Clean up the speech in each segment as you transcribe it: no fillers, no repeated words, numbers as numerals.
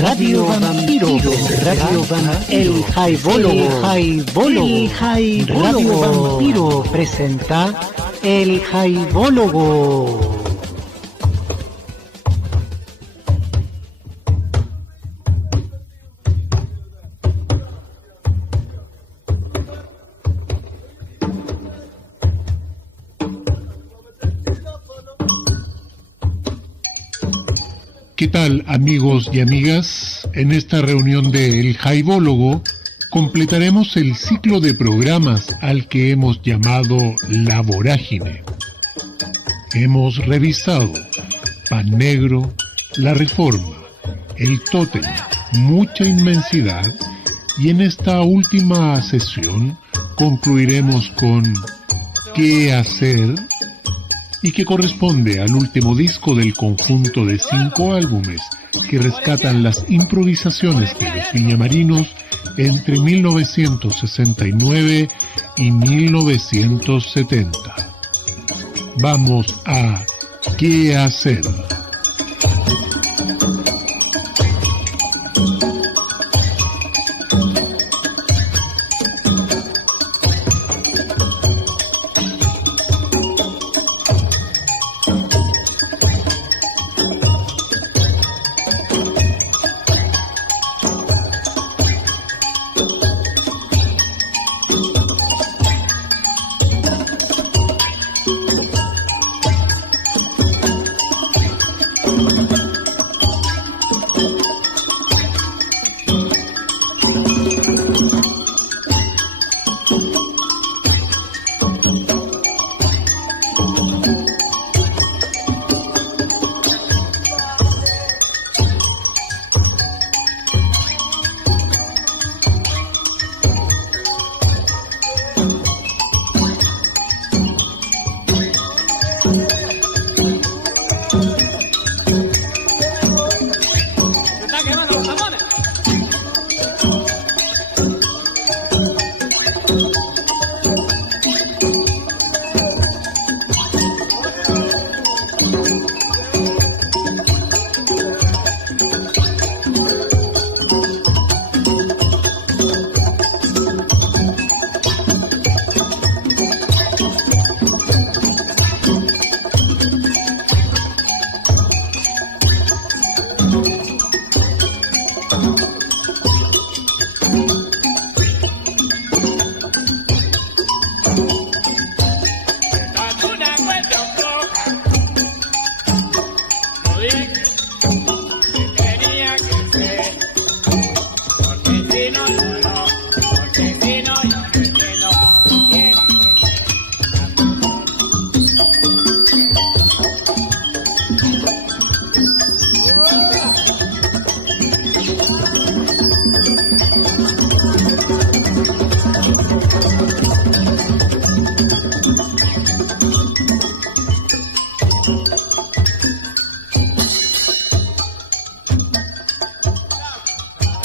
Radio Vampiro, el Jaibólogo, Radio Vampiro presenta el Jaibólogo. ¿Qué tal, amigos y amigas? En esta reunión de El Jaibólogo completaremos el ciclo de programas al que hemos llamado La Vorágine. Hemos revisado Pan Negro, La Reforma, El Tótem, Mucha Inmensidad, y en esta última sesión concluiremos con ¿Qué hacer?, y que corresponde al último disco del conjunto de 5 álbumes que rescatan las improvisaciones de los Viñamarinos entre 1969 y 1970. Vamos a ¿Qué hacer?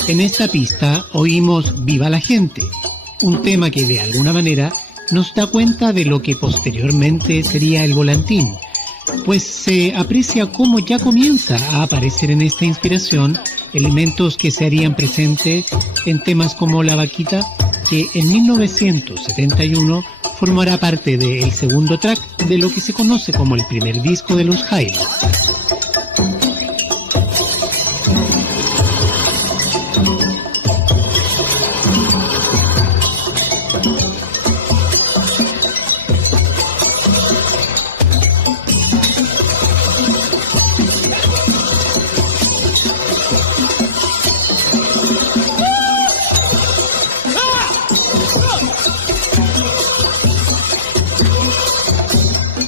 En esta pista oímos Viva la Gente, un tema que de alguna manera nos da cuenta de lo que posteriormente sería el volantín, pues se aprecia cómo ya comienza a aparecer en esta inspiración elementos que se harían presentes en temas como La Vaquita, que en 1971 formará parte del segundo track de lo que se conoce como el primer disco de los Jaivas.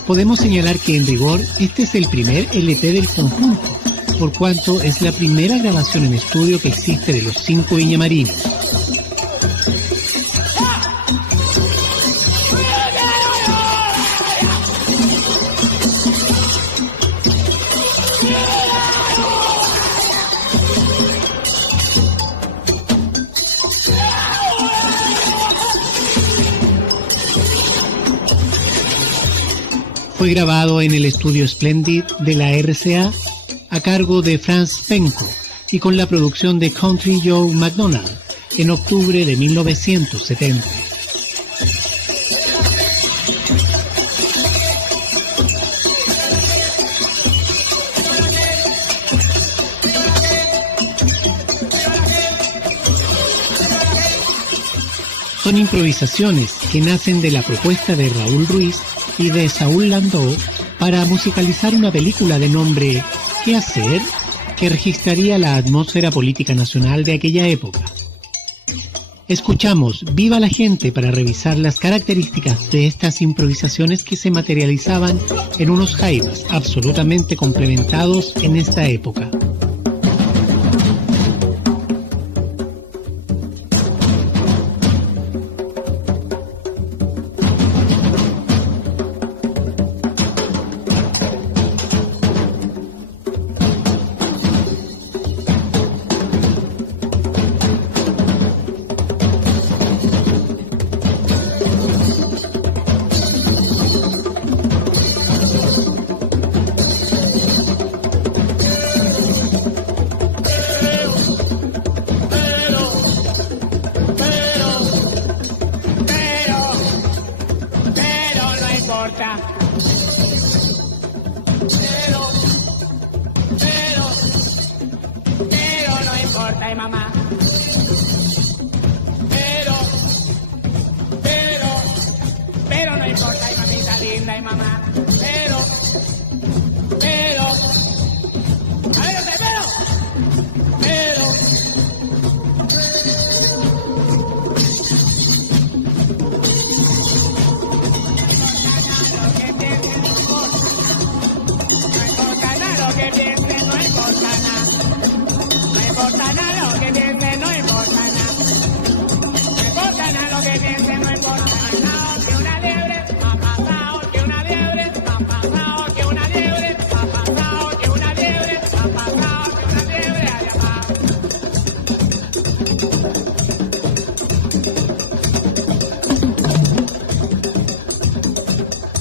Podemos señalar que en rigor este es el primer LP del conjunto, por cuanto es la primera grabación en estudio que existe de los 5 Viñamarinos. Fue grabado en el estudio Splendid de la RCA a cargo de Franz Penko y con la producción de Country Joe McDonald en octubre de 1970. Son improvisaciones que nacen de la propuesta de Raúl Ruiz y de Saúl Landau para musicalizar una película de nombre ¿Qué hacer?, que registraría la atmósfera política nacional de aquella época. Escuchamos Viva la Gente para revisar las características de estas improvisaciones que se materializaban en unos jaivas absolutamente complementados en esta época.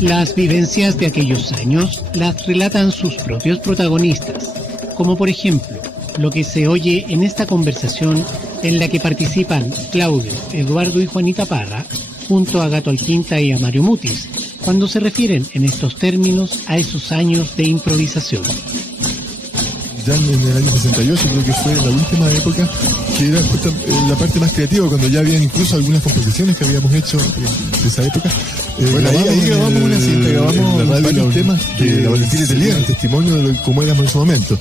Las vivencias de aquellos años las relatan sus propios protagonistas, como por ejemplo lo que se oye en esta conversación en la que participan Claudio, Eduardo y Juanita Parra, junto a Gato Alquinta y a Mario Mutis, cuando se refieren en estos términos a esos años de improvisación. Ya en el año 68 creo que fue la última época que era justo la parte más creativa, cuando ya habían incluso algunas composiciones que habíamos hecho de esa época. Bueno, ahí grabamos una cinta, grabamos varios temas de la Valentina Italiana, el testimonio de cómo éramos en ese momento.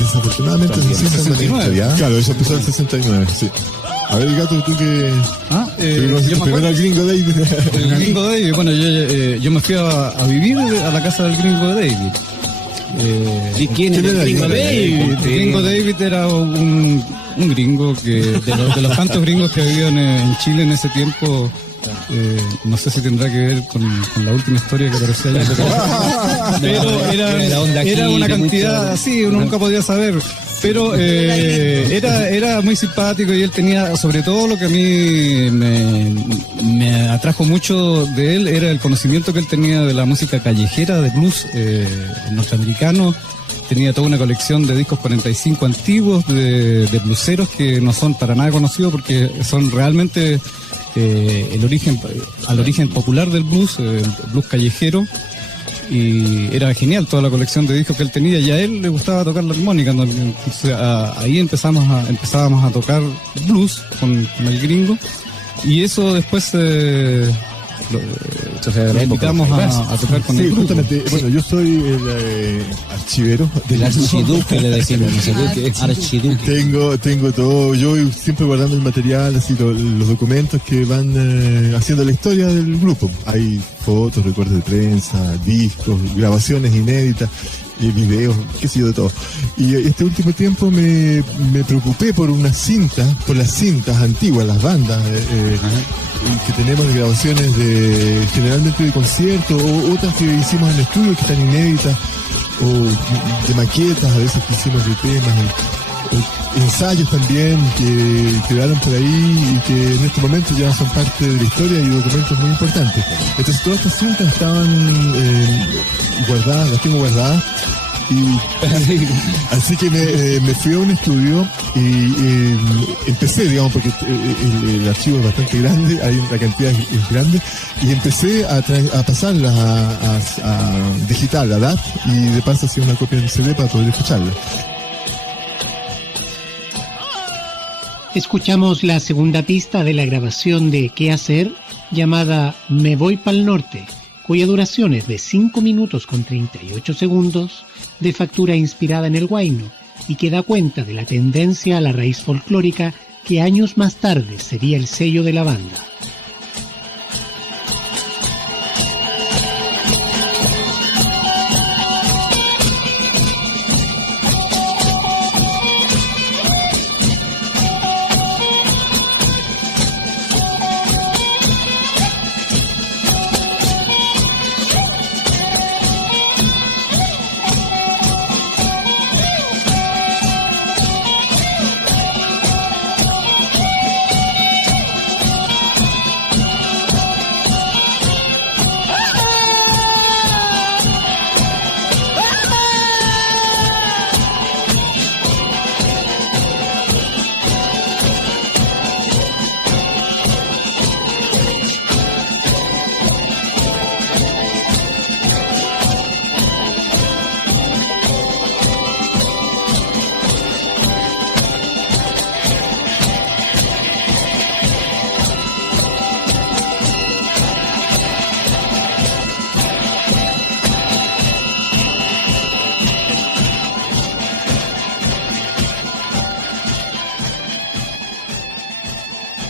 Desafortunadamente se hicieron en 69, ¿ya? Claro, eso empezó en el 69, sí. A ver, Gato, tú que... primero al Gringo David. El Gringo David, bueno, yo me fui a vivir a la casa del Gringo David. ¿Y quién era el Gringo David? El Gringo David era un gringo que de los tantos gringos que vivían en Chile en ese tiempo. No sé si tendrá que ver con la última historia que apareció allá, pero era una cantidad, sí, uno nunca podía saber, pero era muy simpático y él tenía, sobre todo lo que a mí me atrajo mucho de él, era el conocimiento que él tenía de la música callejera, de blues norteamericano. Tenía toda una colección de discos 45 antiguos de blueseros que no son para nada conocidos porque son realmente al origen popular del blues, el blues callejero, y era genial toda la colección de discos que él tenía, y a él le gustaba tocar la armónica, entonces ahí empezábamos a tocar blues con el Gringo, y eso después le invitamos a tocar con el grupo. Justamente, bueno, yo soy el archivero del archiduque, le decimos, archiduque. Tengo todo, yo siempre guardando el material, así los documentos que van haciendo la historia del grupo. Hay fotos, recortes de prensa, discos, grabaciones inéditas, videos, qué sé yo, de todo. Y este último tiempo me preocupé por las cintas antiguas, las bandas que tenemos de grabaciones generalmente de conciertos, o otras que hicimos en estudio que están inéditas, o de maquetas a veces que hicimos de temas, o ensayos también que quedaron por ahí y que en este momento ya son parte de la historia y documentos muy importantes. Entonces todas estas cintas estaban guardadas, las tengo guardadas, Así que me fui a un estudio y empecé, digamos, porque el archivo es bastante grande, hay una cantidad es grande, y empecé a pasarla a digital, a DAT, y de paso hacía una copia en CD para poder escucharla. Escuchamos la segunda pista de la grabación de ¿Qué hacer?, llamada Me voy pa'l norte, cuya duración es de 5 minutos con 38 segundos, de factura inspirada en el huayno, y que da cuenta de la tendencia a la raíz folclórica que años más tarde sería el sello de la banda.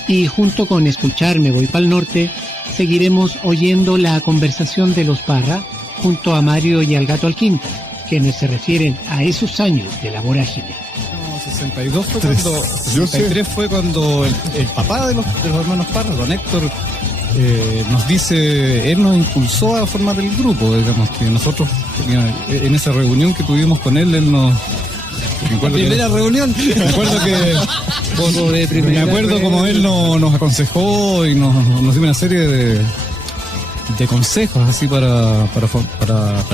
Y junto con escuchar Me voy pa'l norte, seguiremos oyendo la conversación de los Parra junto a Mario y al Gato Alquinta, quienes se refieren a esos años de la vorágine. 62 fue cuando, 63 fue cuando el papá de los hermanos Parra, don Héctor, nos dice, él nos impulsó a formar el grupo, digamos, que nosotros, en esa reunión que tuvimos con él nos... Primera reunión. Me acuerdo como él nos aconsejó y nos dio una serie de consejos así para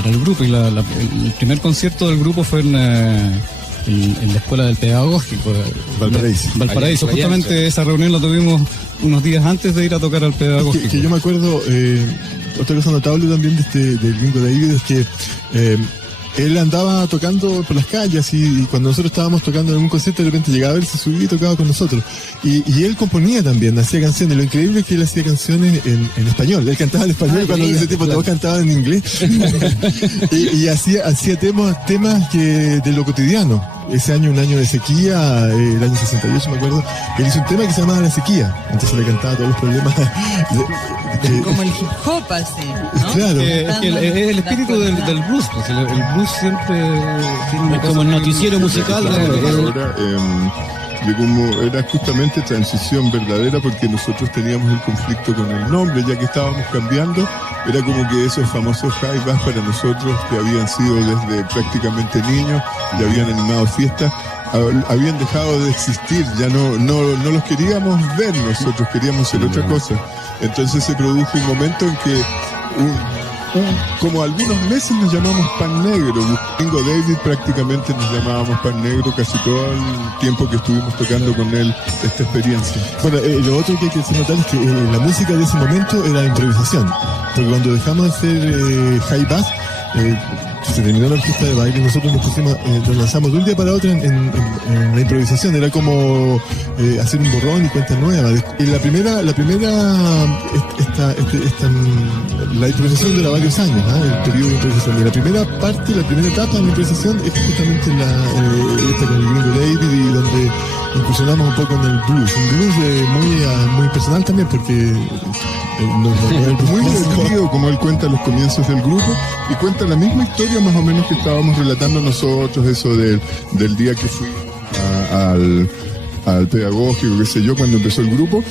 el grupo. Y el primer concierto del grupo fue en la Escuela del Pedagógico Valparaíso. Justamente esa reunión la tuvimos unos días antes de ir a tocar al Pedagógico. Que yo me acuerdo, otra cosa notable también del Gringo David es que él andaba tocando por las calles y cuando nosotros estábamos tocando en algún concierto, de repente llegaba él, se subía y tocaba con nosotros. Y él componía también, hacía canciones. Lo increíble es que él hacía canciones en español. Él cantaba en español cuando en ese tiempo todos cantaban en inglés. y hacía temas de lo cotidiano. Ese año, un año de sequía, el año 68 me acuerdo, él hizo un tema que se llamaba La Sequía. Entonces le cantaba todos los problemas. Como el hip hop así, ¿no? Claro. Es el espíritu del blues, pues el blues siempre tiene una como el noticiero musical. Ahora, de cómo era justamente transición verdadera, porque nosotros teníamos el conflicto con el nombre, ya que estábamos cambiando, era como que esos famosos high bass para nosotros, que habían sido desde prácticamente niños, y habían animado fiestas, habían dejado de existir, ya no los queríamos ver, nosotros queríamos hacer otra cosa. Entonces se produjo un momento en que como algunos meses nos llamamos Pan Negro. Gringo David prácticamente nos llamábamos Pan Negro casi todo el tiempo que estuvimos tocando con él esta experiencia. Bueno, lo otro que hay que notar es que la música de ese momento era improvisación, porque cuando dejamos de hacer high bass, se terminó la orquesta de baile, nosotros nos lanzamos de un día para otro en la improvisación. Era como hacer un borrón y cuenta nueva. La improvisación dura varios años, el periodo de improvisación. Y la primera parte, la primera etapa de la improvisación es justamente esta con el Gringo David, y donde incursionamos un poco en el blues. Un blues muy personal también, porque muy divertido, como él cuenta los comienzos del grupo, y cuenta la misma historia más o menos que estábamos relatando nosotros, eso del día que fui al pedagógico, qué sé yo, cuando empezó el grupo.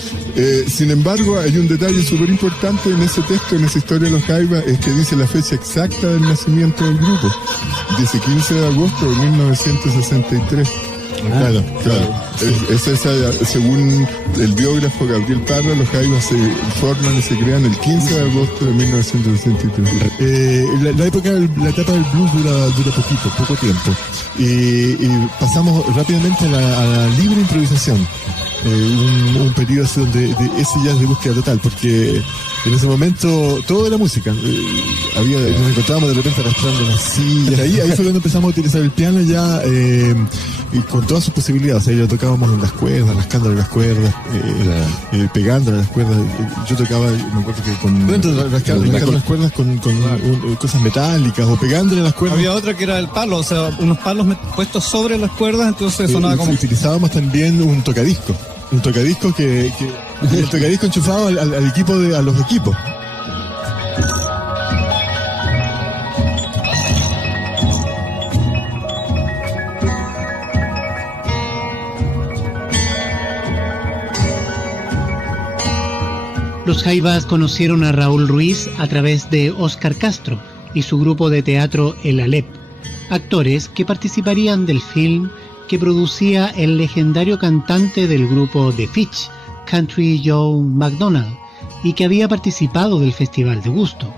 Sin embargo, hay un detalle súper importante en ese texto, en esa historia de los Jaivas, es que dice la fecha exacta del nacimiento del grupo. Dice 15 de agosto de 1963. Claro. Según el biógrafo Gabriel Parra, los Jaivas se forman y se crean el 15 de agosto de 1963. La etapa del blues dura poco tiempo. Y pasamos rápidamente a la libre improvisación. Un periodo así donde ese ya es de búsqueda total, porque en ese momento todo era música. Nos encontrábamos de repente arrastrando las sillas. Ahí fue cuando empezamos a utilizar el piano ya y con todas sus posibilidades. Ahí lo tocábamos en las cuerdas, rascándole las cuerdas, pegándole las cuerdas. Yo tocaba, me acuerdo que rascando las cuerdas con cosas metálicas o pegándole las cuerdas. Había otra que era el palo, o sea, unos palos puestos sobre las cuerdas, entonces sonaba como... Utilizábamos también un tocadisco. Un tocadisco que el tocadisco enchufado al equipo a los equipos. Los Jaivas conocieron a Raúl Ruiz a través de Óscar Castro y su grupo de teatro El Alep, actores que participarían del film que producía el legendario cantante del grupo The Fitch, Country Joe McDonald, y que había participado del Festival de Woodstock.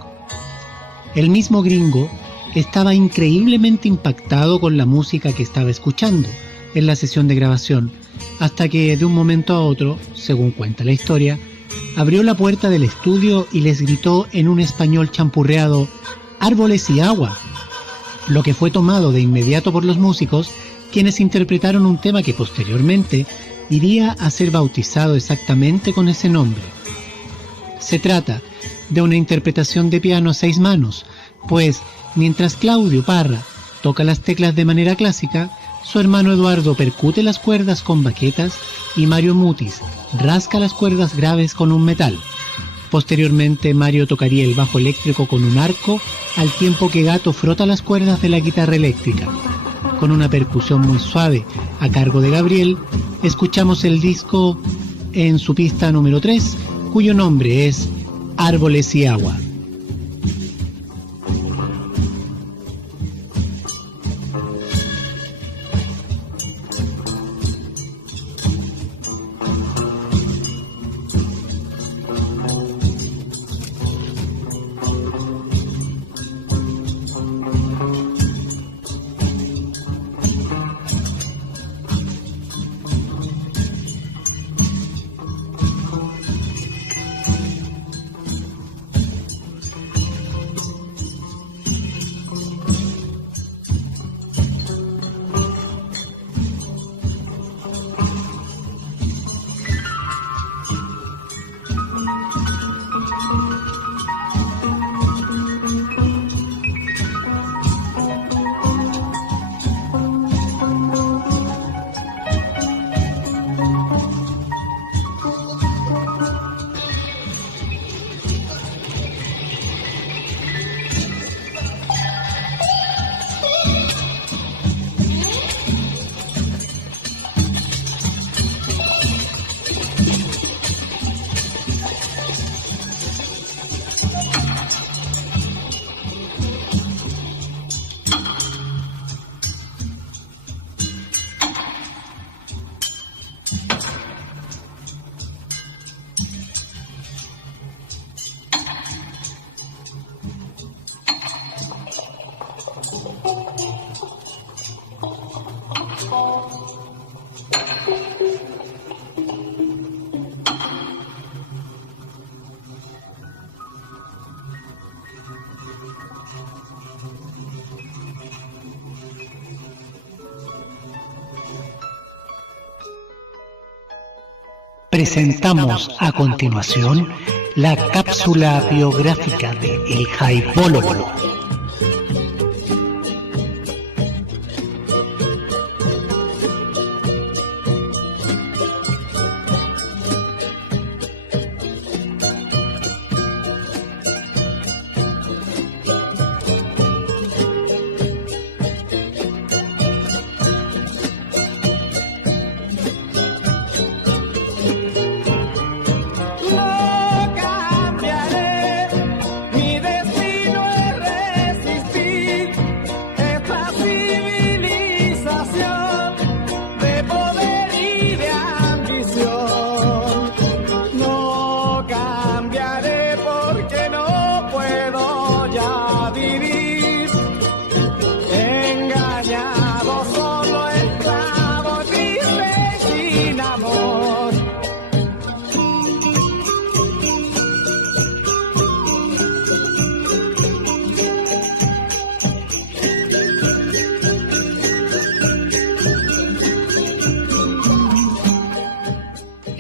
El mismo gringo estaba increíblemente impactado con la música que estaba escuchando en la sesión de grabación, hasta que de un momento a otro, según cuenta la historia, abrió la puerta del estudio y les gritó en un español champurreado: «¡Árboles y agua!», lo que fue tomado de inmediato por los músicos, quienes interpretaron un tema que posteriormente iría a ser bautizado exactamente con ese nombre. Se trata de una interpretación de piano a 6 manos, pues mientras Claudio Parra toca las teclas de manera clásica, su hermano Eduardo percute las cuerdas con baquetas y Mario Mutis rasca las cuerdas graves con un metal. Posteriormente, Mario tocaría el bajo eléctrico con un arco, al tiempo que Gato frota las cuerdas de la guitarra eléctrica. Con una percusión muy suave a cargo de Gabriel, escuchamos el disco en su pista número 3, cuyo nombre es Árboles y Agua. Presentamos a continuación la cápsula biográfica de El Jaivólogo. No cambiaré, mi destino es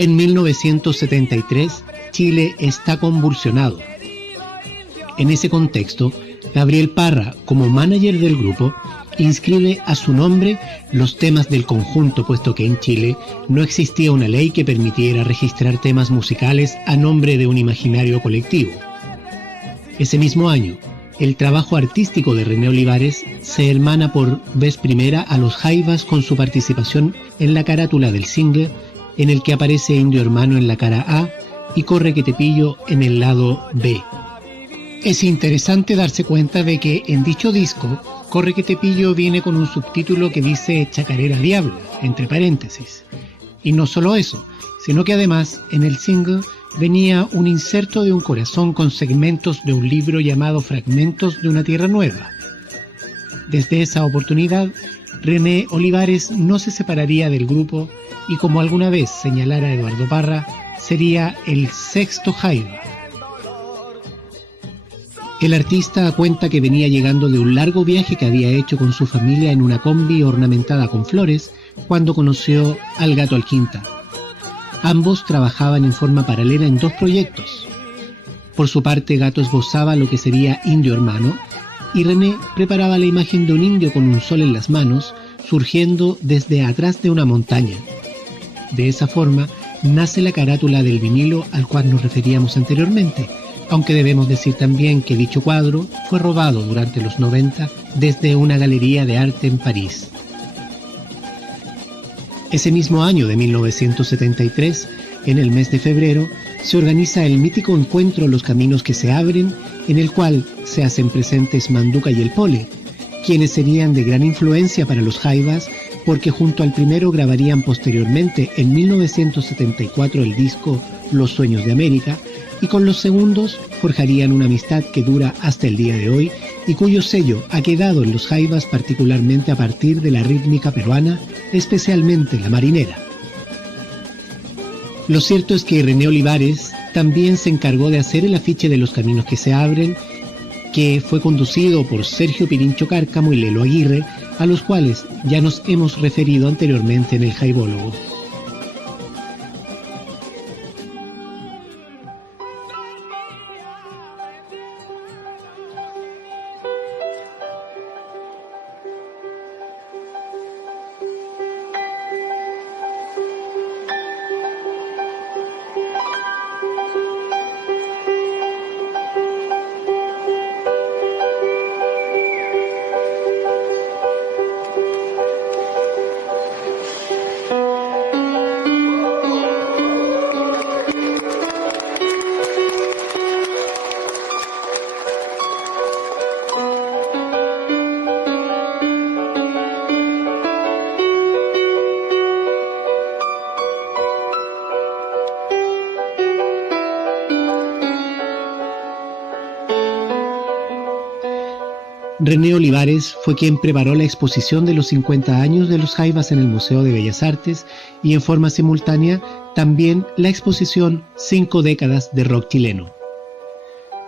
En 1973, Chile está convulsionado. En ese contexto, Gabriel Parra, como manager del grupo, inscribe a su nombre los temas del conjunto, puesto que en Chile no existía una ley que permitiera registrar temas musicales a nombre de un imaginario colectivo. Ese mismo año, el trabajo artístico de René Olivares se hermana por vez primera a los Jaivas con su participación en la carátula del single, en el que aparece Indio Hermano en la cara A y Corre que te pillo en el lado B. Es interesante darse cuenta de que en dicho disco, Corre que te pillo viene con un subtítulo que dice Chacarera Diabla, entre paréntesis. Y no solo eso, sino que además en el single venía un inserto de un corazón con segmentos de un libro llamado Fragmentos de una Tierra Nueva. Desde esa oportunidad, René Olivares no se separaría del grupo y, como alguna vez señalara Eduardo Parra, sería el sexto Jaiva. El artista cuenta que venía llegando de un largo viaje que había hecho con su familia en una combi ornamentada con flores cuando conoció al Gato Alquinta. Ambos trabajaban en forma paralela en dos proyectos. Por su parte, Gato esbozaba lo que sería Indio Hermano y René preparaba la imagen de un indio con un sol en las manos surgiendo desde atrás de una montaña. De esa forma nace la carátula del vinilo al cual nos referíamos anteriormente, aunque debemos decir también que dicho cuadro fue robado durante los 90 desde una galería de arte en París. Ese mismo año de 1973, en el mes de febrero, se organiza el mítico encuentro Los Caminos que se abren, en el cual se hacen presentes Manduca y el Pole, quienes serían de gran influencia para los Jaivas, porque junto al primero grabarían posteriormente en 1974 el disco Los Sueños de América, y con los segundos forjarían una amistad que dura hasta el día de hoy y cuyo sello ha quedado en los Jaivas particularmente a partir de la rítmica peruana, especialmente la marinera. Lo cierto es que René Olivares también se encargó de hacer el afiche de Los Caminos que se abren, que fue conducido por Sergio Pirincho Cárcamo y Lelo Aguirre, a los cuales ya nos hemos referido anteriormente en el Jaivólogo. René Olivares fue quien preparó la exposición de los 50 años de los Jaivas en el Museo de Bellas Artes y en forma simultánea también la exposición 5 décadas de rock chileno.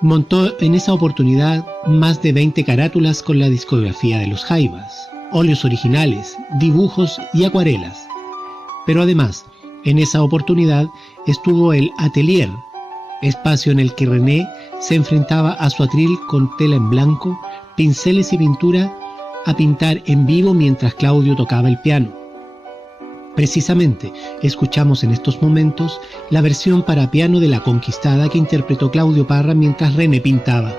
Montó en esa oportunidad más de 20 carátulas con la discografía de los Jaivas, óleos originales, dibujos y acuarelas. Pero además, en esa oportunidad estuvo el Atelier, espacio en el que René se enfrentaba a su atril con tela en blanco, pinceles y pintura a pintar en vivo mientras Claudio tocaba el piano. Precisamente, escuchamos en estos momentos la versión para piano de La Conquistada que interpretó Claudio Parra mientras René pintaba.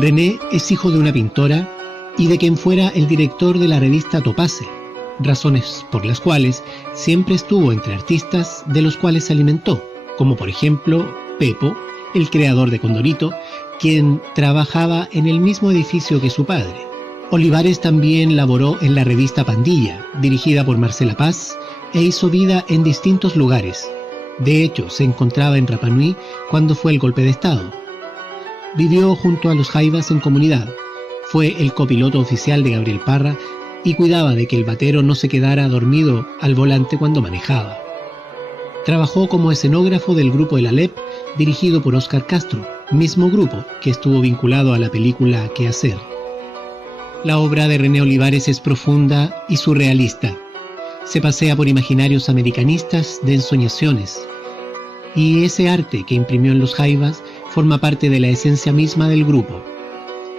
René es hijo de una pintora y de quien fuera el director de la revista Topace, razones por las cuales siempre estuvo entre artistas de los cuales se alimentó, como por ejemplo Pepo, el creador de Condorito, quien trabajaba en el mismo edificio que su padre. Olivares también laboró en la revista Pandilla, dirigida por Marcela Paz, e hizo vida en distintos lugares. De hecho, se encontraba en Rapa Nui cuando fue el golpe de Estado. Vivió junto a los Jaivas en comunidad, fue el copiloto oficial de Gabriel Parra y cuidaba de que el batero no se quedara dormido al volante cuando manejaba. Trabajó como escenógrafo del grupo El Alep, dirigido por Óscar Castro, mismo grupo que estuvo vinculado a la película ¿Qué hacer? La obra de René Olivares es profunda y surrealista. Se pasea por imaginarios americanistas de ensoñaciones. Y ese arte que imprimió en los Jaivas forma parte de la esencia misma del grupo.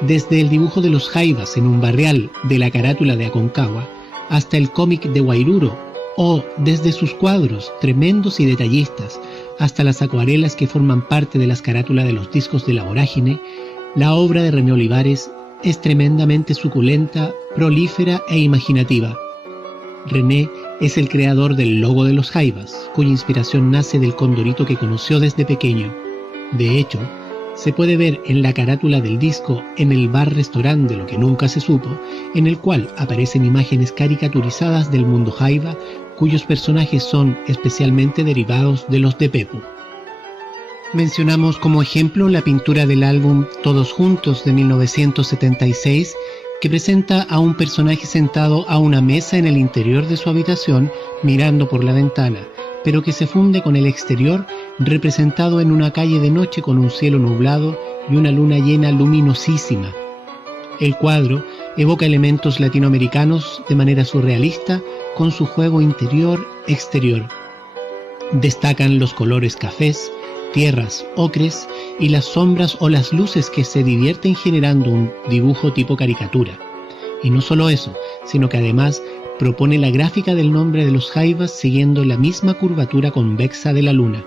Desde el dibujo de los Jaivas en un barrial de la carátula de Aconcagua hasta el cómic de Guairuro, o desde sus cuadros tremendos y detallistas hasta las acuarelas que forman parte de las carátulas de los discos de La Vorágine, la obra de René Olivares es tremendamente suculenta, prolífera e imaginativa. René es el creador del logo de los Jaivas, cuya inspiración nace del condorito que conoció desde pequeño. De hecho, se puede ver en la carátula del disco en el bar-restaurante de Lo que nunca se supo, en el cual aparecen imágenes caricaturizadas del mundo Jaiva, cuyos personajes son especialmente derivados de los de Pepo. Mencionamos como ejemplo la pintura del álbum Todos Juntos de 1976, que presenta a un personaje sentado a una mesa en el interior de su habitación mirando por la ventana, pero que se funde con el exterior representado en una calle de noche con un cielo nublado y una luna llena luminosísima. El cuadro evoca elementos latinoamericanos de manera surrealista con su juego interior-exterior. Destacan los colores cafés, tierras, ocres y las sombras o las luces que se divierten generando un dibujo tipo caricatura. Y no solo eso, sino que además propone la gráfica del nombre de los Jaivas siguiendo la misma curvatura convexa de la luna.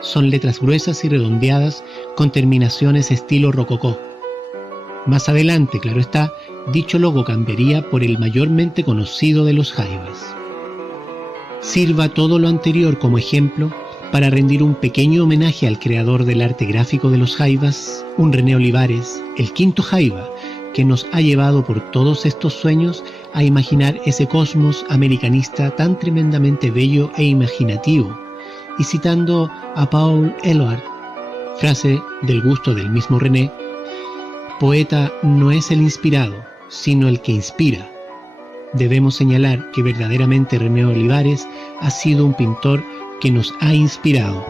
Son letras gruesas y redondeadas con terminaciones estilo rococó. Más adelante, claro está, dicho logo cambiaría por el mayormente conocido de los Jaivas. Sirva todo lo anterior como ejemplo para rendir un pequeño homenaje al creador del arte gráfico de los Jaivas, un René Olivares, el quinto Jaiva, que nos ha llevado por todos estos sueños a imaginar ese cosmos americanista tan tremendamente bello e imaginativo, y citando a Paul Eluard, frase del gusto del mismo René: poeta no es el inspirado, sino el que inspira. Debemos señalar que verdaderamente René Olivares ha sido un pintor que nos ha inspirado.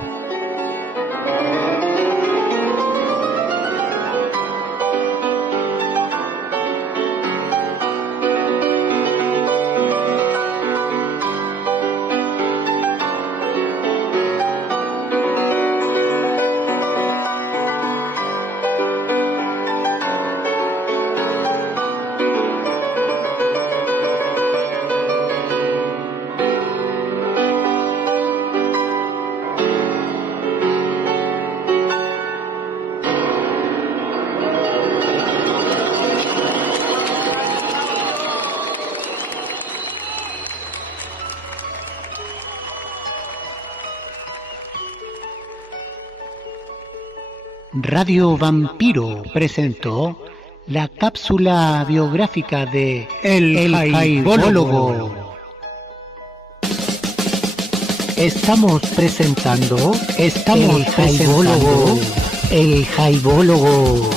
Radio Vampiro presentó la cápsula biográfica de El Jaivólogo. Estamos presentando El Jaivólogo.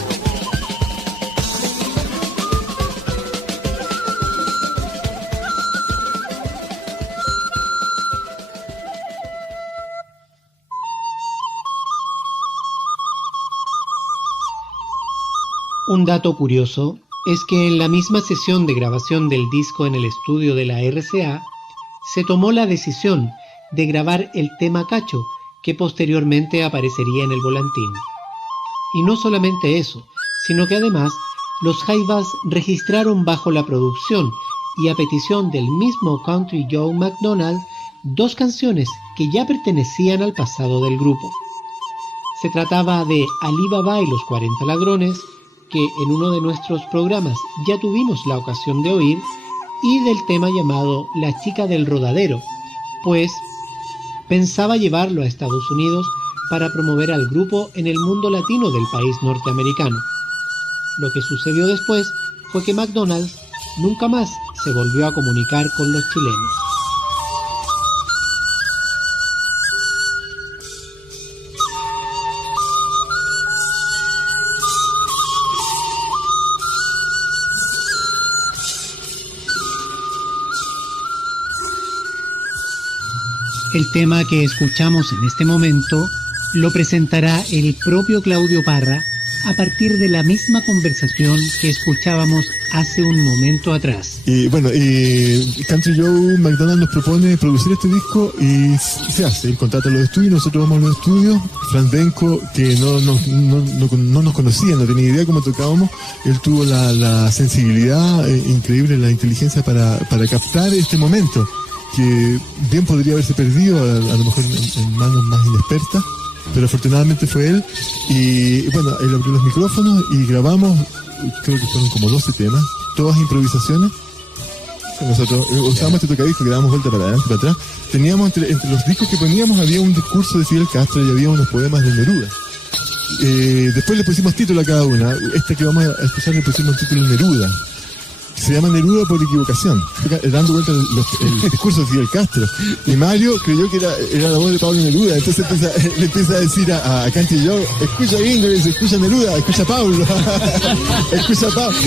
Un dato curioso es que en la misma sesión de grabación del disco en el estudio de la RCA, se tomó la decisión de grabar el tema Cacho, que posteriormente aparecería en el volantín. Y no solamente eso, sino que además los Jaivas registraron bajo la producción y a petición del mismo Country Joe McDonald dos canciones que ya pertenecían al pasado del grupo. Se trataba de Ali Baba y los 40 ladrones, que en uno de nuestros programas ya tuvimos la ocasión de oír, y del tema llamado La chica del rodadero, pues pensaba llevarlo a Estados Unidos para promover al grupo en el mundo latino del país norteamericano. Lo que sucedió después fue que McDonald's nunca más se volvió a comunicar con los chilenos. El tema que escuchamos en este momento lo presentará el propio Claudio Parra a partir de la misma conversación que escuchábamos hace un momento atrás. Y bueno, Country Joe McDonald nos propone producir este disco y se hace. Él contrata los estudios, nosotros vamos a los estudios. Franz Benko, que no nos conocía, no tenía idea cómo tocábamos, él tuvo la sensibilidad increíble, la inteligencia para captar este momento, que bien podría haberse perdido, a lo mejor en manos más inexpertas, pero afortunadamente fue él. Y bueno, él abrió los micrófonos y grabamos, creo que fueron como 12 temas, todas improvisaciones. Nosotros usábamos este tocadisco que dábamos vuelta para adelante, para atrás. Teníamos entre los discos que poníamos había un discurso de Fidel Castro y había unos poemas de Neruda. Después le pusimos título a cada una. Esta que vamos a escuchar le pusimos título Neruda. Se llama Neruda por equivocación, dando vuelta el discurso de Fidel Castro. Y Mario creyó que era la voz de Pablo Neruda, entonces le empieza a decir a Country Joe, escucha Gringo, y dice, escucha Neruda, escucha Pablo, escucha Pablo.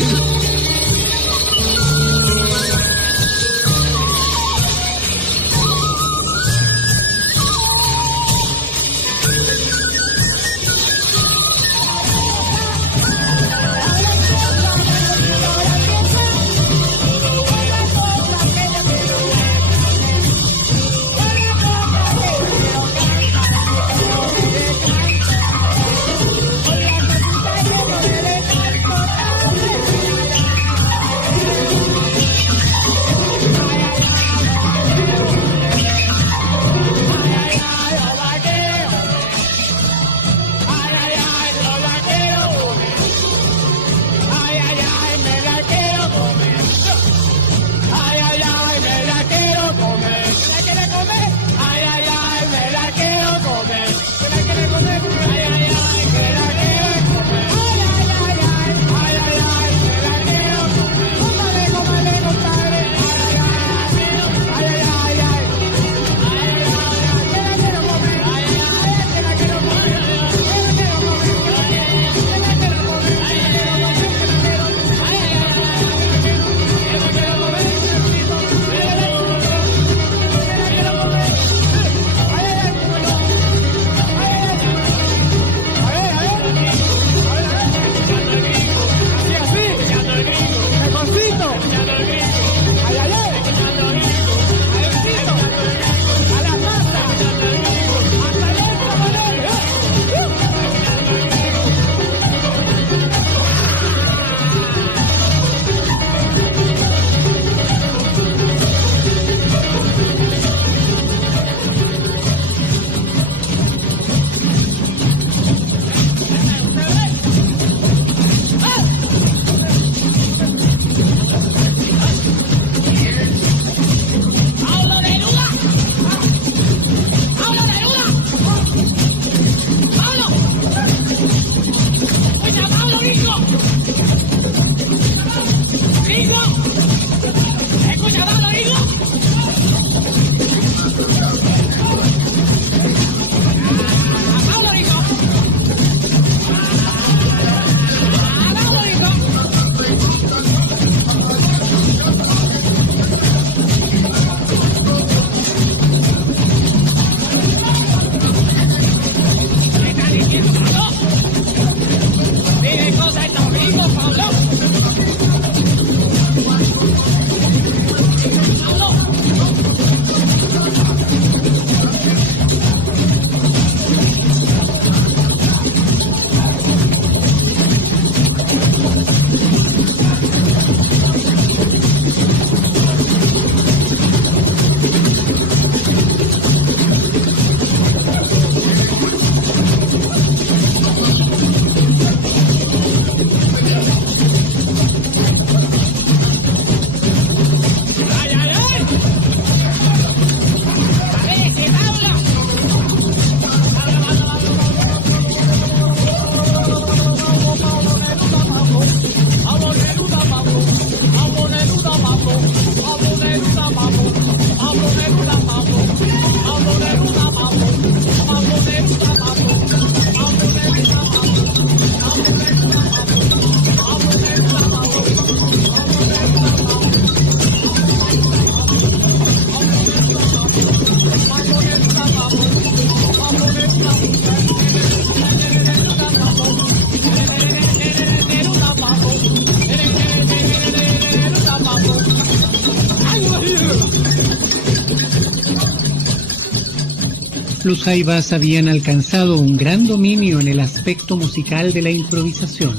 Los Jaivas habían alcanzado un gran dominio en el aspecto musical de la improvisación,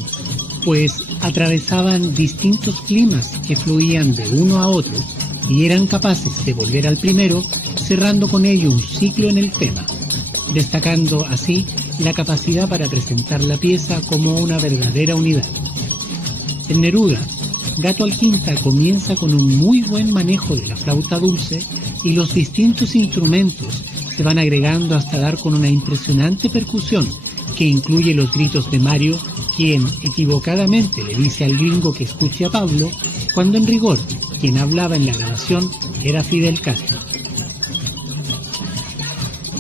pues atravesaban distintos climas que fluían de uno a otro y eran capaces de volver al primero, cerrando con ello un ciclo en el tema, destacando así la capacidad para presentar la pieza como una verdadera unidad. En Neruda, Gato Alquinta comienza con un muy buen manejo de la flauta dulce y los distintos instrumentos se van agregando hasta dar con una impresionante percusión que incluye los gritos de Mario, quien equivocadamente le dice al gringo que escuche a Pablo, cuando en rigor quien hablaba en la grabación era Fidel Castro.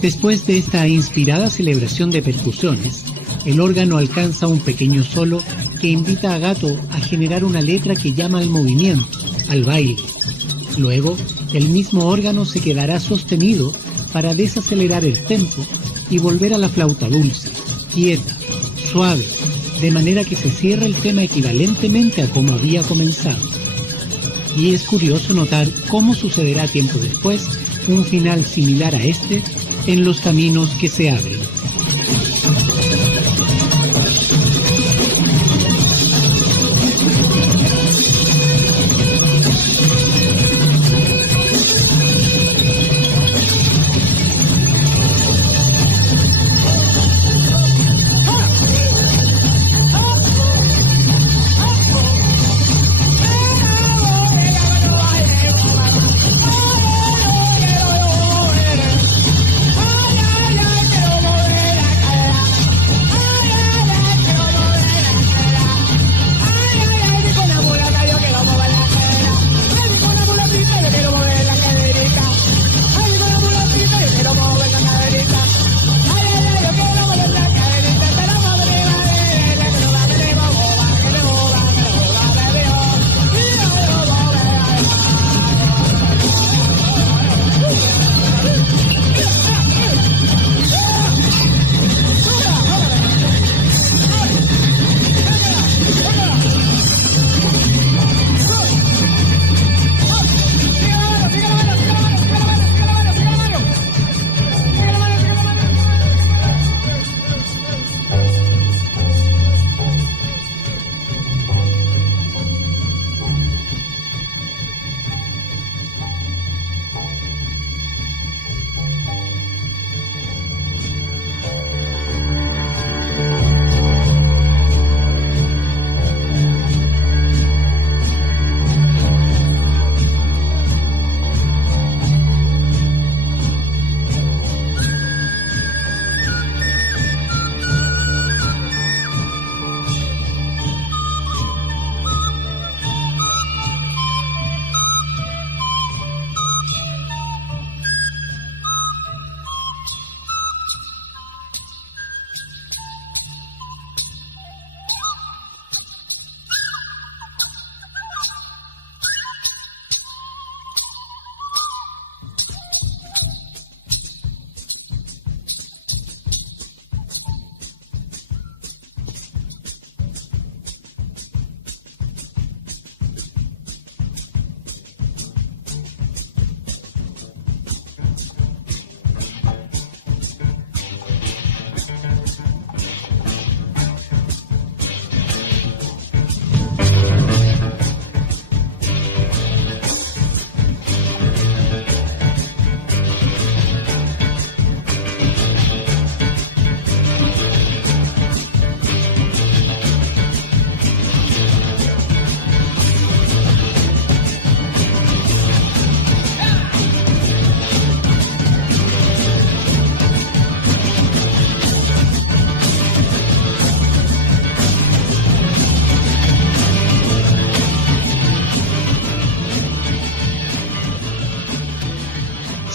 Después de esta inspirada celebración de percusiones, el órgano alcanza un pequeño solo que invita a Gato a generar una letra que llama al movimiento, al baile. Luego, el mismo órgano se quedará sostenido para desacelerar el tempo y volver a la flauta dulce, quieta, suave, de manera que se cierra el tema equivalentemente a como había comenzado. Y es curioso notar cómo sucederá tiempo después un final similar a este en Los Caminos que se abren.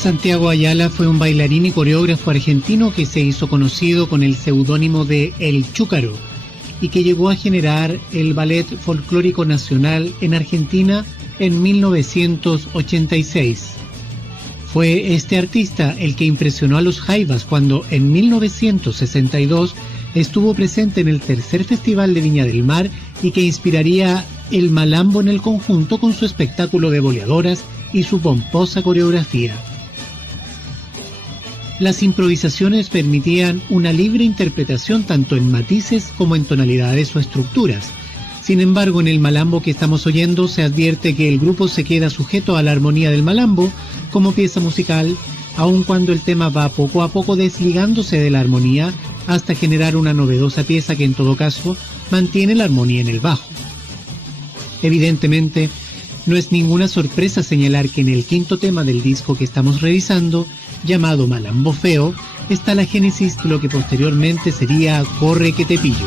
Santiago Ayala fue un bailarín y coreógrafo argentino que se hizo conocido con el seudónimo de El Chúcaro y que llegó a generar el Ballet Folclórico Nacional en Argentina en 1986. Fue este artista el que impresionó a los Jaivas cuando en 1962 estuvo presente en el tercer Festival de Viña del Mar y que inspiraría el malambo en el conjunto con su espectáculo de boleadoras y su pomposa coreografía. Las improvisaciones permitían una libre interpretación tanto en matices como en tonalidades o estructuras. Sin embargo, en el malambo que estamos oyendo se advierte que el grupo se queda sujeto a la armonía del malambo como pieza musical, aun cuando el tema va poco a poco desligándose de la armonía hasta generar una novedosa pieza que en todo caso mantiene la armonía en el bajo. Evidentemente, no es ninguna sorpresa señalar que en el quinto tema del disco que estamos revisando, llamado Malambo Feo, está la génesis de lo que posteriormente sería Corre que te pillo.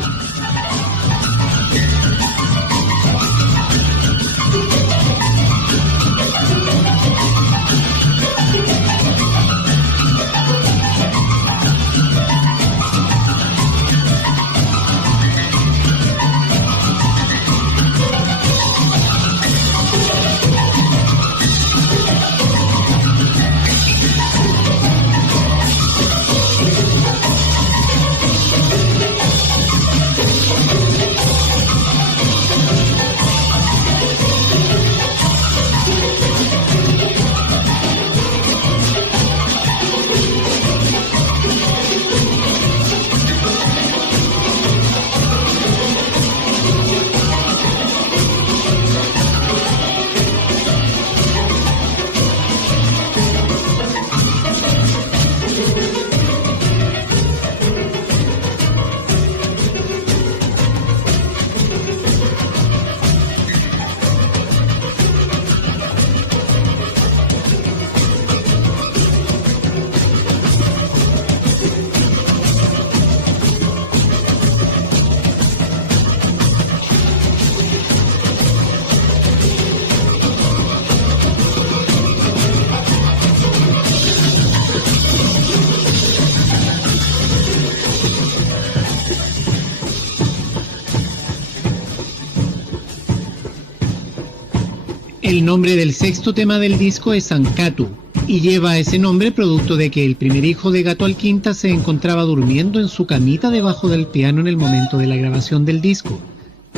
El nombre del sexto tema del disco es Ancatu, y lleva ese nombre producto de que el primer hijo de Gato Alquinta se encontraba durmiendo en su camita debajo del piano en el momento de la grabación del disco.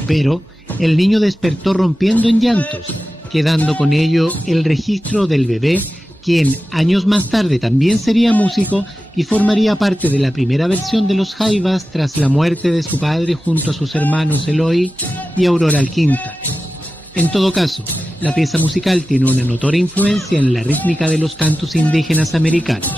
Pero el niño despertó rompiendo en llantos, quedando con ello el registro del bebé, quien años más tarde también sería músico y formaría parte de la primera versión de los Jaivas tras la muerte de su padre junto a sus hermanos Eloy y Aurora Alquinta. En todo caso, la pieza musical tiene una notoria influencia en la rítmica de los cantos indígenas americanos.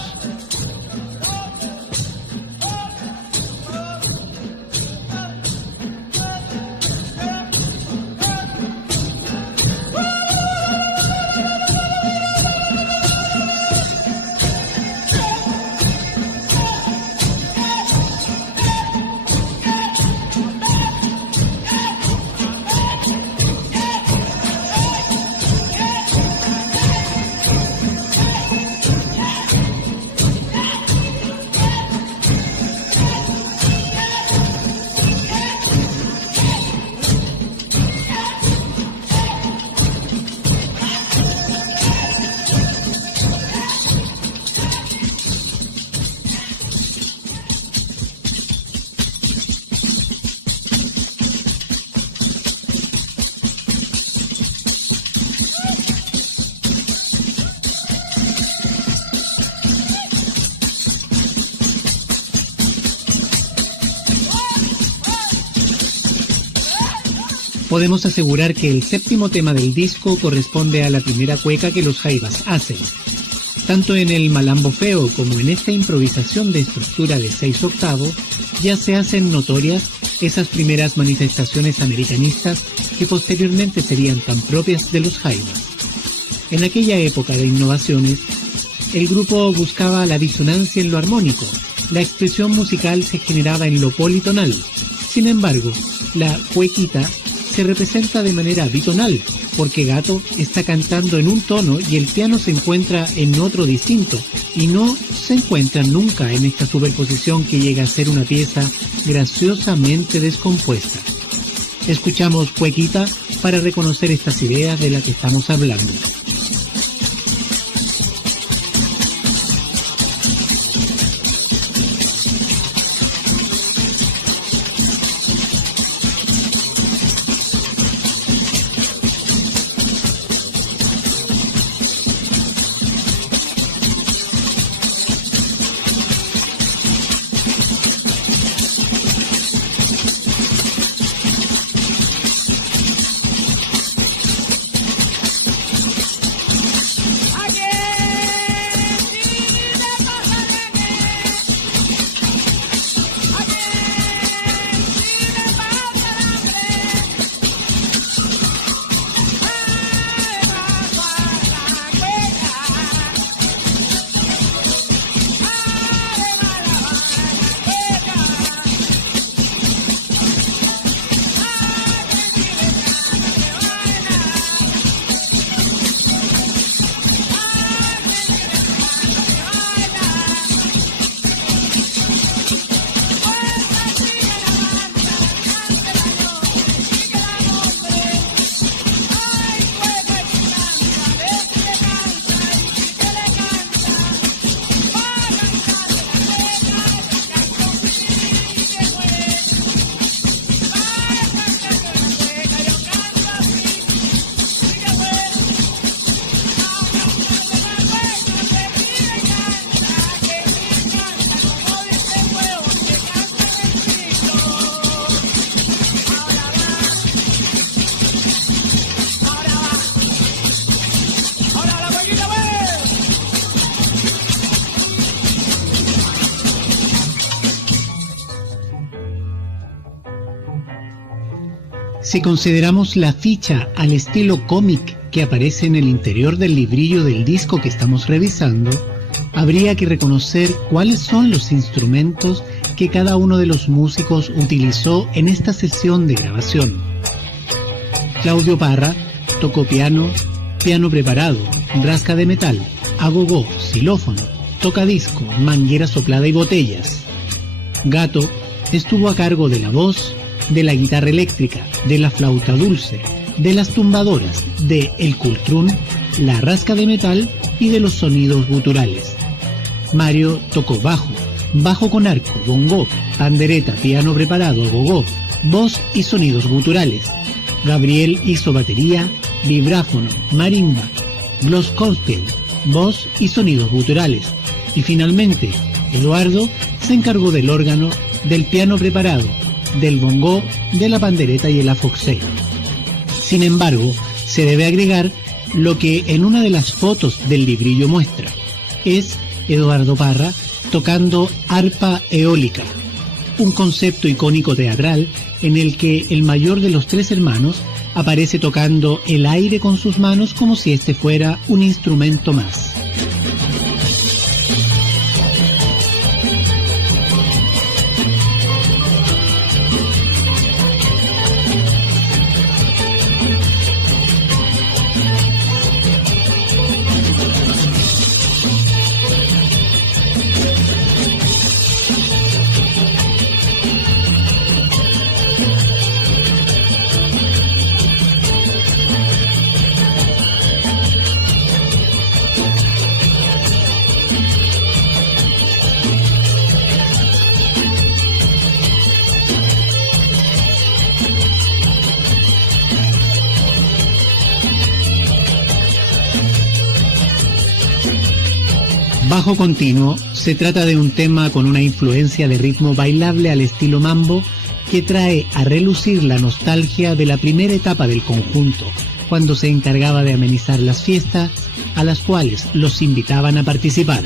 Podemos asegurar que el séptimo tema del disco corresponde a la primera cueca que los Jaivas hacen. Tanto en el Malambo Feo como en esta improvisación de estructura de 6 octavos, ya se hacen notorias esas primeras manifestaciones americanistas que posteriormente serían tan propias de los Jaivas. En aquella época de innovaciones, el grupo buscaba la disonancia en lo armónico, la expresión musical se generaba en lo politonal. Sin embargo, la cuequita se representa de manera bitonal, porque Gato está cantando en un tono y el piano se encuentra en otro distinto, y no se encuentran nunca en esta superposición que llega a ser una pieza graciosamente descompuesta. Escuchamos Cuequita para reconocer estas ideas de las que estamos hablando. Si consideramos la ficha al estilo cómic que aparece en el interior del librillo del disco que estamos revisando, habría que reconocer cuáles son los instrumentos que cada uno de los músicos utilizó en esta sesión de grabación. Claudio Parra tocó piano, piano preparado, rasca de metal, agogó, xilófono, tocadisco, manguera soplada y botellas. Gato estuvo a cargo de la voz, de la guitarra eléctrica, de la flauta dulce, de las tumbadoras, de el cultrún, la rasca de metal y de los sonidos guturales. Mario tocó bajo, bajo con arco, bongo, pandereta, piano preparado, agogó, voz y sonidos guturales. Gabriel hizo batería, vibráfono, marimba, glockenspiel, voz y sonidos guturales. Y finalmente, Eduardo se encargó del órgano, del piano preparado, del bongó, de la pandereta y el afoxé. Sin embargo, se debe agregar lo que en una de las fotos del librillo muestra. Es Eduardo Parra tocando arpa eólica, un concepto icónico teatral en el que el mayor de los tres hermanos aparece tocando el aire con sus manos como si este fuera un instrumento más. Bajo continuo se trata de un tema con una influencia de ritmo bailable al estilo mambo que trae a relucir la nostalgia de la primera etapa del conjunto, cuando se encargaba de amenizar las fiestas a las cuales los invitaban a participar.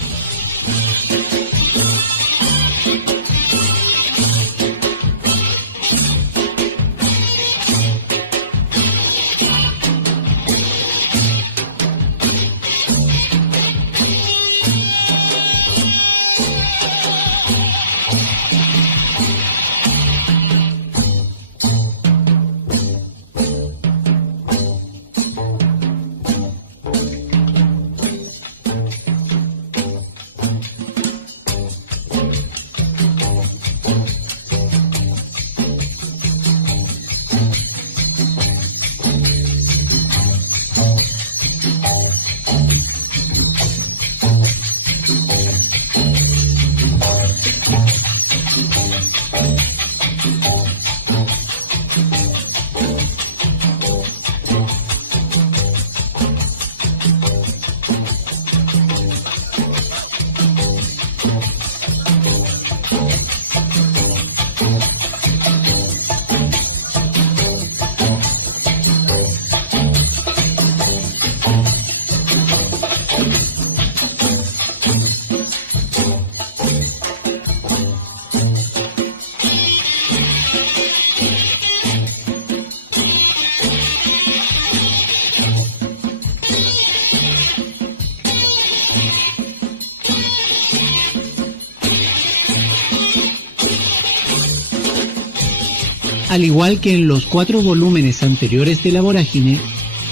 Al igual que en los 4 volúmenes anteriores de La Vorágine,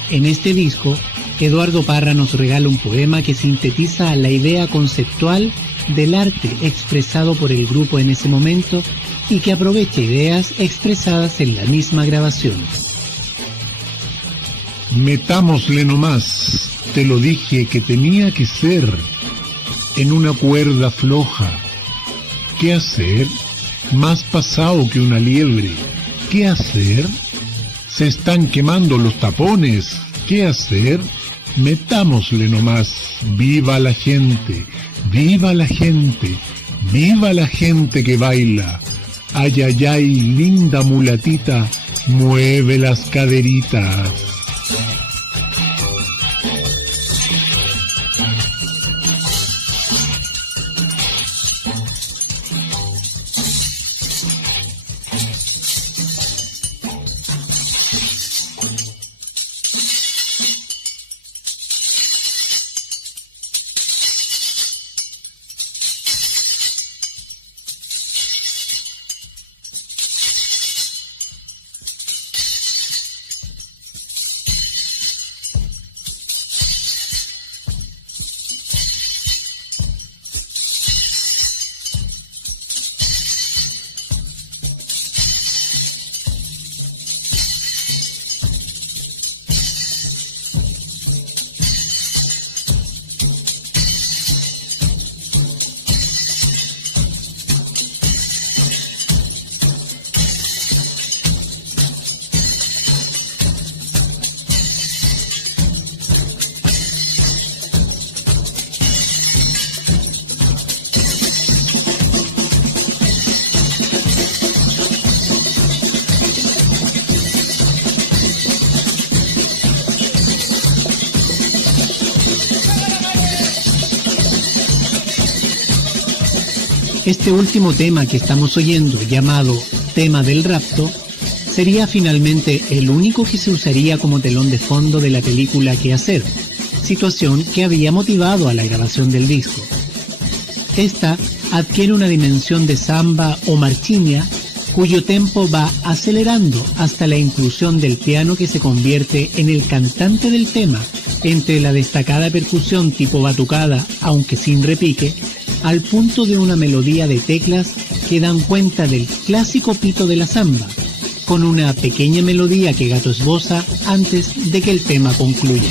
en este disco, Eduardo Parra nos regala un poema que sintetiza la idea conceptual del arte expresado por el grupo en ese momento y que aprovecha ideas expresadas en la misma grabación. Metámosle nomás, te lo dije que tenía que ser, en una cuerda floja. ¿Qué hacer? Más pasado que una liebre. ¿Qué hacer? Se están quemando los tapones. ¿Qué hacer? Metámosle nomás. Viva la gente, viva la gente, viva la gente que baila. Ay, ay, ay, linda mulatita, mueve las caderitas. Este último tema que estamos oyendo, llamado Tema del Rapto, sería finalmente el único que se usaría como telón de fondo de la película Qué hacer, situación que había motivado a la grabación del disco. Esta adquiere una dimensión de samba o marchiña, cuyo tempo va acelerando hasta la inclusión del piano, que se convierte en el cantante del tema, entre la destacada percusión tipo batucada, aunque sin repique, al punto de una melodía de teclas que dan cuenta del clásico pito de la samba, con una pequeña melodía que Gato esboza antes de que el tema concluya.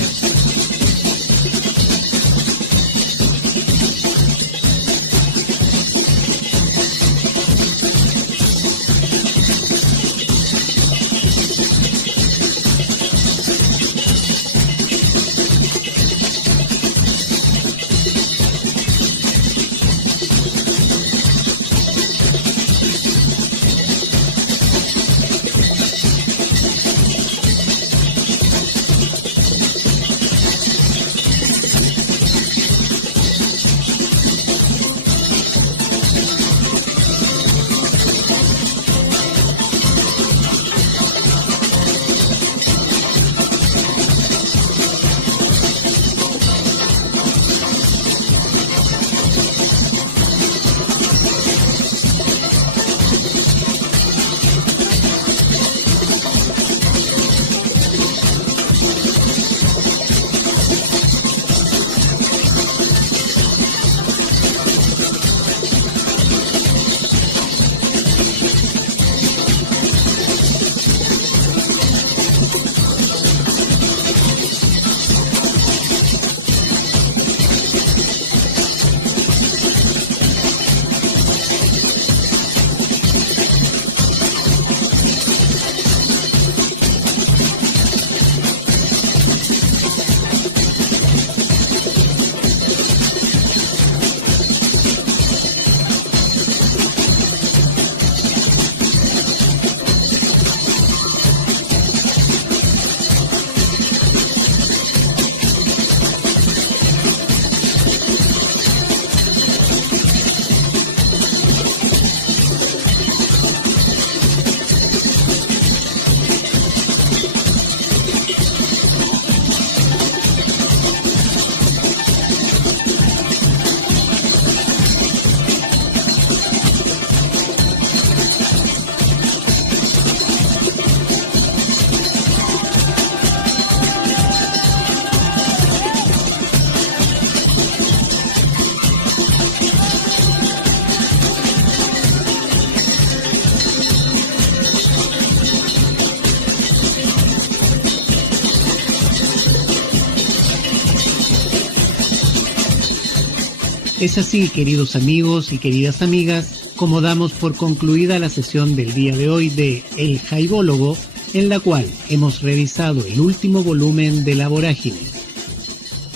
Es así, queridos amigos y queridas amigas, como damos por concluida la sesión del día de hoy de El Jaibólogo, en la cual hemos revisado el último volumen de La Vorágine.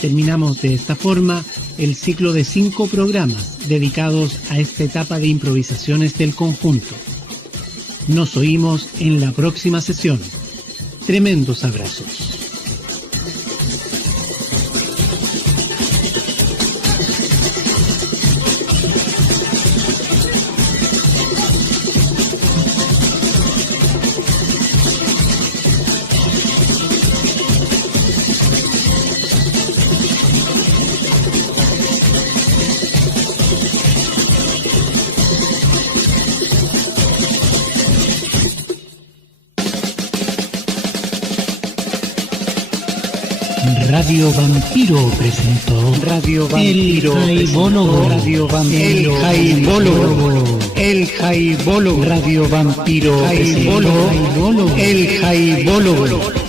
Terminamos de esta forma el ciclo de 5 programas dedicados a esta etapa de improvisaciones del conjunto. Nos oímos en la próxima sesión. Tremendos abrazos. Radio Vampiro presentó El Jaibólogo. Radio Vampiro. El Jaibólogo. El Jaibólogo. Radio Vampiro. El Jaibólogo.